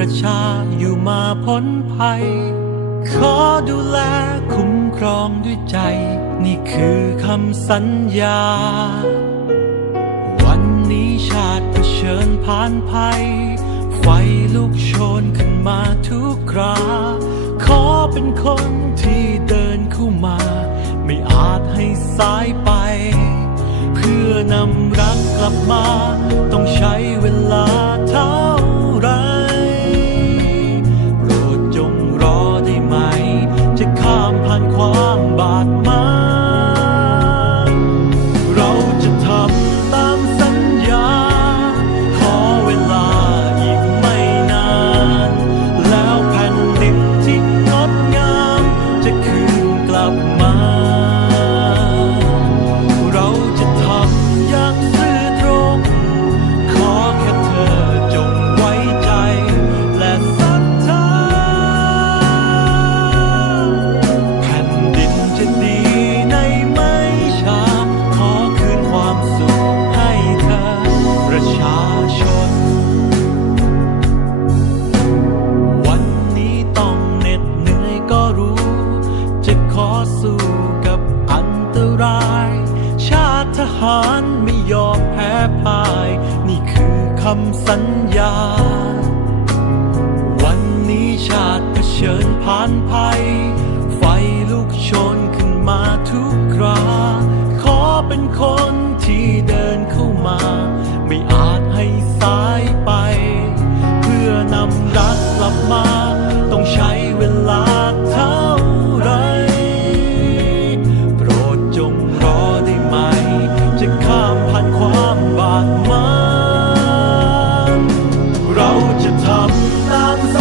ประชาอยู่มาพ้นภัย ขอดูแลคุ้มครองด้วยใจ นี่คือคำสัญญา วันนี้ชาติเผชิญผ่านภัย ไฟลุกโชนขึ้นมาทุกครา ขอเป็นคนที่เดินเข้ามา ไม่อาจให้สายไป เพื่อนำรักกลับมา ต้องใช้เวลาเท่า หารไม่ยอมแพ้พ่าย นี่คือคำสัญญา วันนี้ชาติเผชิญผ่านภัย ไฟลุกโชนขึ้นมาทุกครา ขอเป็นคนที่เดินเข้ามา ไม่อาจให้สายไป เพื่อนำรักกลับมา 曾单